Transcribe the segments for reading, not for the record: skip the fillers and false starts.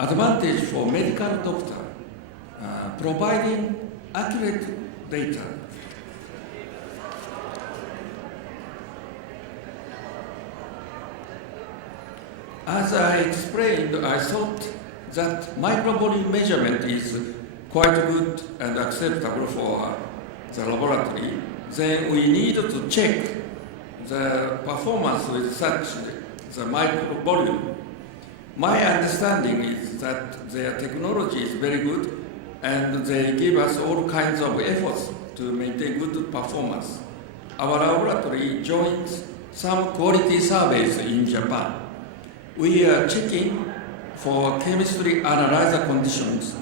advantage for medical doctor, providing accurate data. As I explained, I thought that microvolume measurement is quite good and acceptable for the laboratory. Then we need to check the performance with such the microvolume. My understanding is that their technology is very good and they give us all kinds of efforts to maintain good performance. Our laboratory joins some quality surveys in Japan. We are checking for chemistry analyzer conditions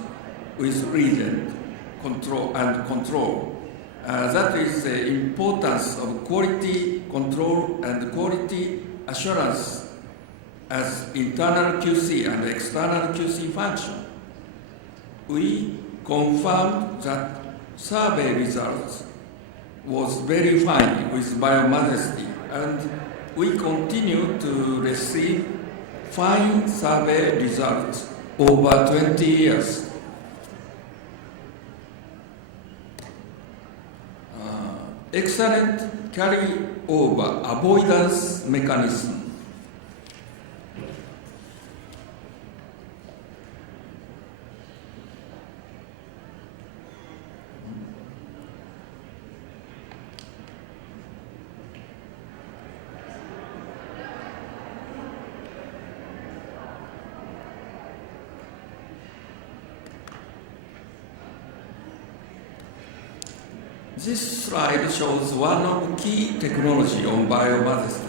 with reagent control. That is the importance of quality control and quality assurance as internal QC and external QC function. We confirmed that survey results was very fine with biomodesty, and we continue to receive fine survey results over 20 years. Excellent carry-over avoidance mechanism. This slide shows one of the key technology on biomodesty.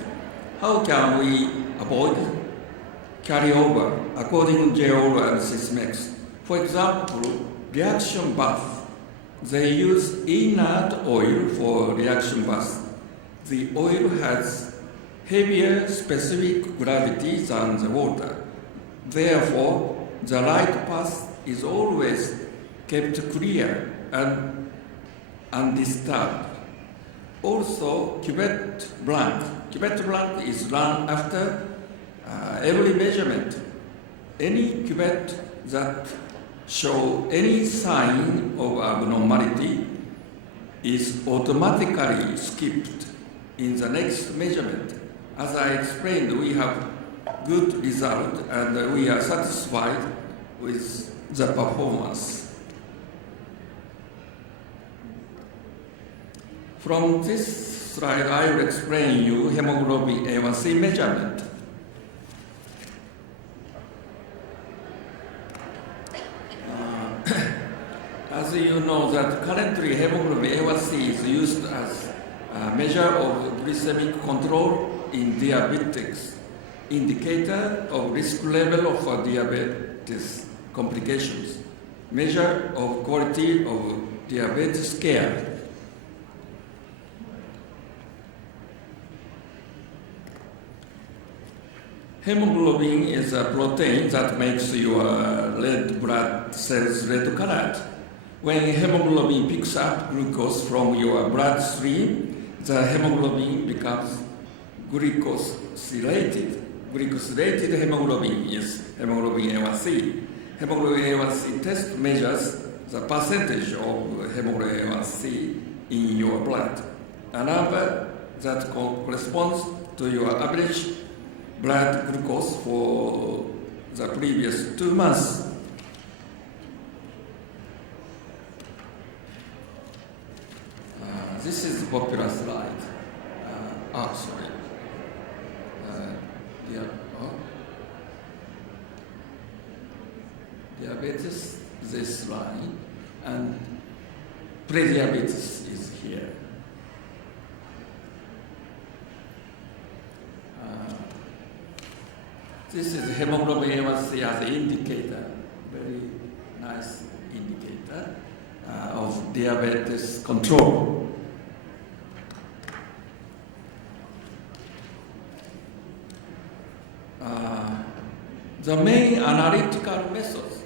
How can we avoid carryover according to JOL and Sysmex? For example, reaction bath. They use inert oil for reaction bath. The oil has heavier specific gravity than the water. Therefore, the light path is always kept clear and undisturbed. Also, cuvette blank. Cuvette blank is run after every measurement. Any cuvette that show any sign of abnormality is automatically skipped in the next measurement. As I explained, we have good result and we are satisfied with the performance. From this slide, I will explain you hemoglobin A1C measurement. As you know that currently hemoglobin A1C is used as a measure of glycemic control in diabetics, indicator of risk level of diabetes complications, measure of quality of diabetes care. Hemoglobin is a protein that makes your red blood cells red colored. When hemoglobin picks up glucose from your bloodstream, the hemoglobin becomes glycosylated. Glycosylated hemoglobin is hemoglobin A1C. Hemoglobin A1C test measures the percentage of hemoglobin A1C in your blood, a number that corresponds to your average blood glucose for the previous 2 months. This is a popular slide. Diabetes, this line, and prediabetes is here. This is hemoglobin A1C as an indicator, very nice indicator of diabetes control. The main analytical methods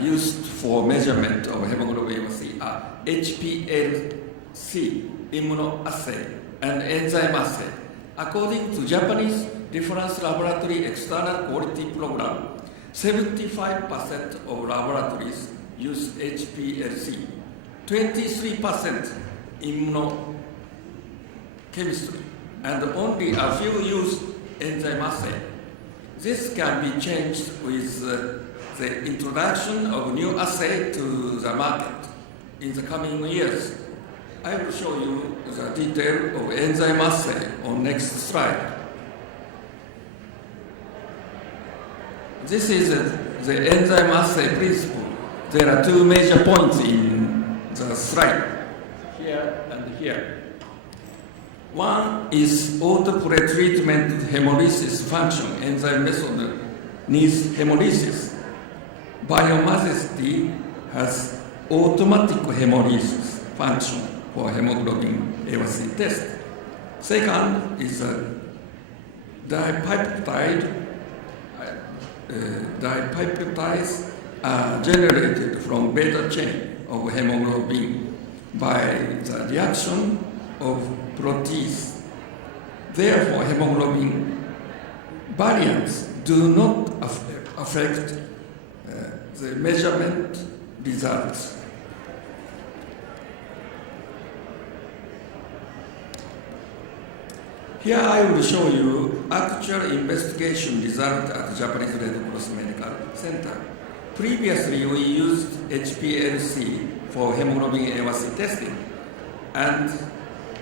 used for measurement of hemoglobin A1C are HPLC, immunoassay, and enzyme assay. According to Japanese Reference Laboratory External Quality Program, 75% of laboratories use HPLC, 23% immunochemistry, and only a few use enzyme assay. This can be changed with the introduction of new assay to the market in the coming years. I will show you the detail of enzyme assay on next slide. This is the enzyme assay principle. There are two major points in the slide, here and here. One is auto-pretreatment hemolysis function. Enzyme method needs hemolysis. Biomagicity has automatic hemolysis function for hemoglobin A1C test. Second is a dipeptides are generated from beta chain of hemoglobin by the reaction of protease. Therefore, hemoglobin variants do not affect the measurement results. Here I will show you actual investigation result at Japanese Red Cross Medical Center. Previously, we used HPLC for hemoglobin A1C testing, and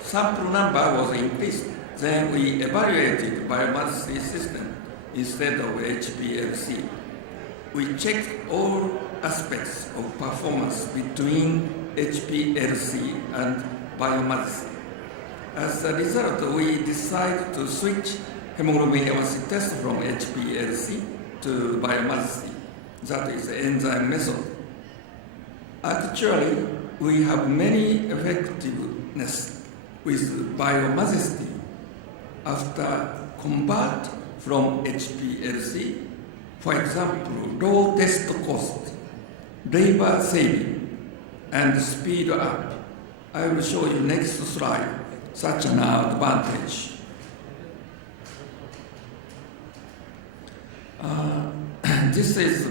sample number was increased. Then we evaluated biomagicity system instead of HPLC. We checked all aspects of performance between HPLC and biomagicity. As a result, we decided to switch hemoglobin A1C test from HPLC to biomagicity. That is the enzyme method. Actually, we have many effectiveness with biomagicity after convert from HPLC. For example, low test cost, labor saving, and speed up. I will show you next slide such an advantage. This is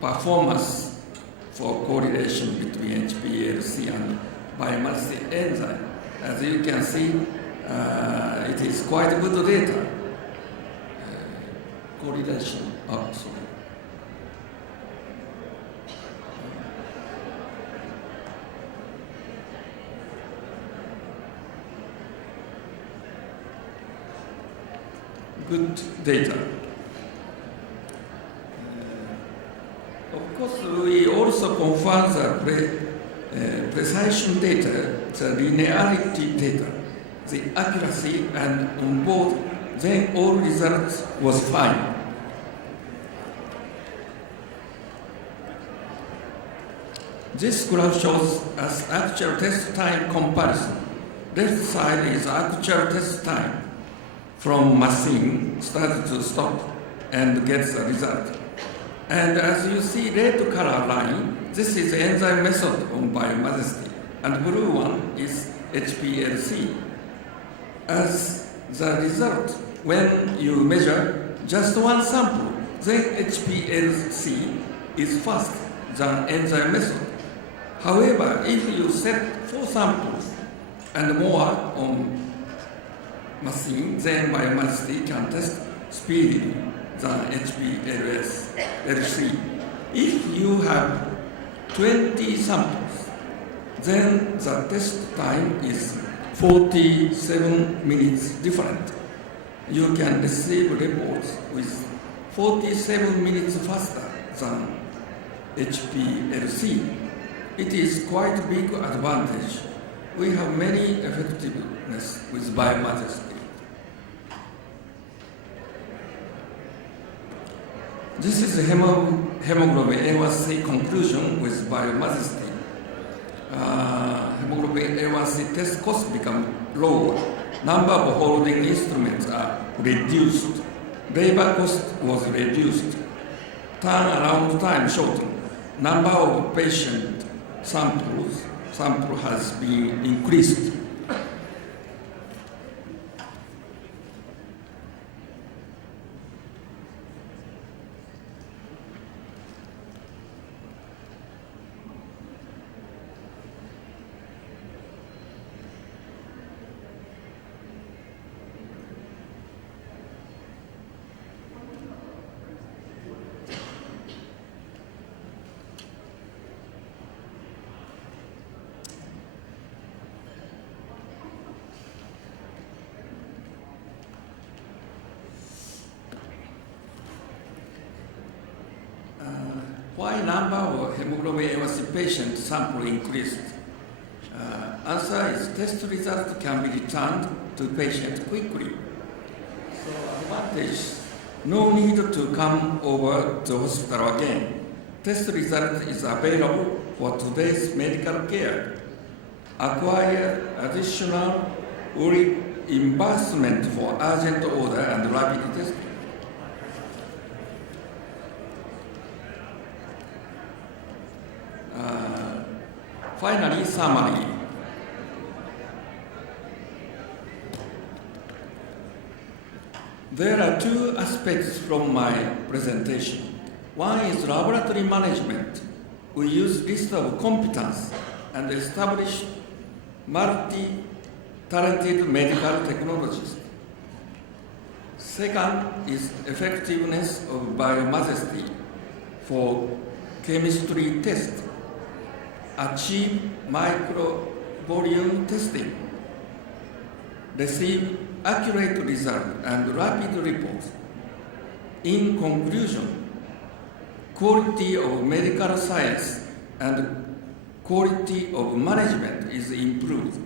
performance for correlation between HPLC and biomagicity enzyme. As you can see, it is quite good data. Correlation. Oh, sorry. Good data. Of course, we also confirm the precision data, the linearity data, the accuracy, and on both, then all results was fine. This graph shows us actual test time comparison. Left side is actual test time from machine start to stop and gets the result. And as you see red color line, this is enzyme method on biomagicity, and blue one is HPLC. As the result, when you measure just one sample, then HPLC is faster than enzyme method. However, if you set 4 samples and more on machine, then biomagicity can test speedily than HPLC. If you have 20 samples, then the test time is 47 minutes different. You can receive reports with 47 minutes faster than HPLC. It is quite a big advantage. We have many effectiveness with biomagicity. This is the hemoglobin A1C conclusion with biomagicity. Hemoglobin A1C test costs become lower. Number of holding instruments are reduced. Labor cost was reduced. Turnaround time shortened. Number of patient sample has been increased. why number of hemoglobin A1C patient sample increased? Answer is test result can be returned to patient quickly. So advantage, no need to come over to hospital again. Test result is available for today's medical care. Acquire additional reimbursement for urgent order and rapid testing. Finally, summary. There are two aspects from my presentation. One is laboratory management. We use list of competence and establish multi-talented medical technologists. Second is effectiveness of biomassivity for chemistry test. Achieve micro-volume testing. Receive accurate result and rapid reports. In conclusion, quality of medical science and quality of management is improved,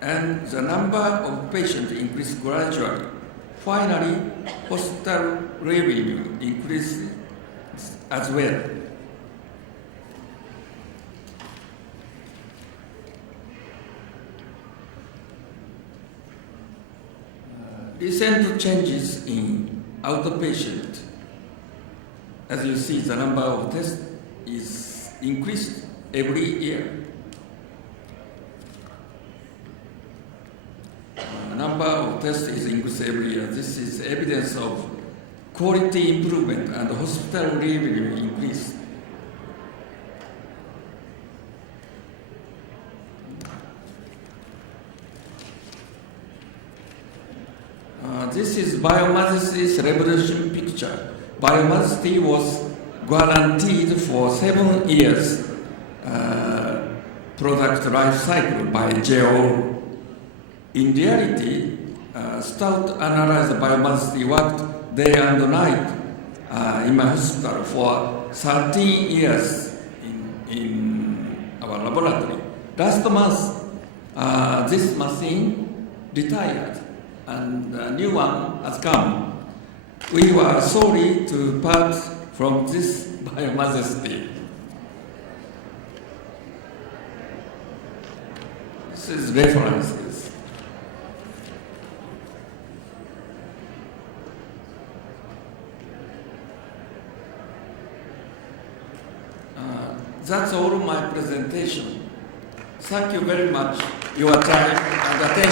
and the number of patients increased gradually. Finally, hospital revenue increased as well. Recent changes in outpatient. As you see, the number of tests is increased every year. Number of tests is increased every year. This is evidence of quality improvement and hospital revenue increase. This is biomassivity revolution picture. Biomassivity was guaranteed for 7 years product life cycle by JO. In reality, stout analyzer biomassivity worked day and night in my hospital for 13 years in our laboratory. Last month, this machine retired and a new one has come. We were sorry to part from this biomassivity. This is references. That's all my presentation. Thank you very much, your time and attention.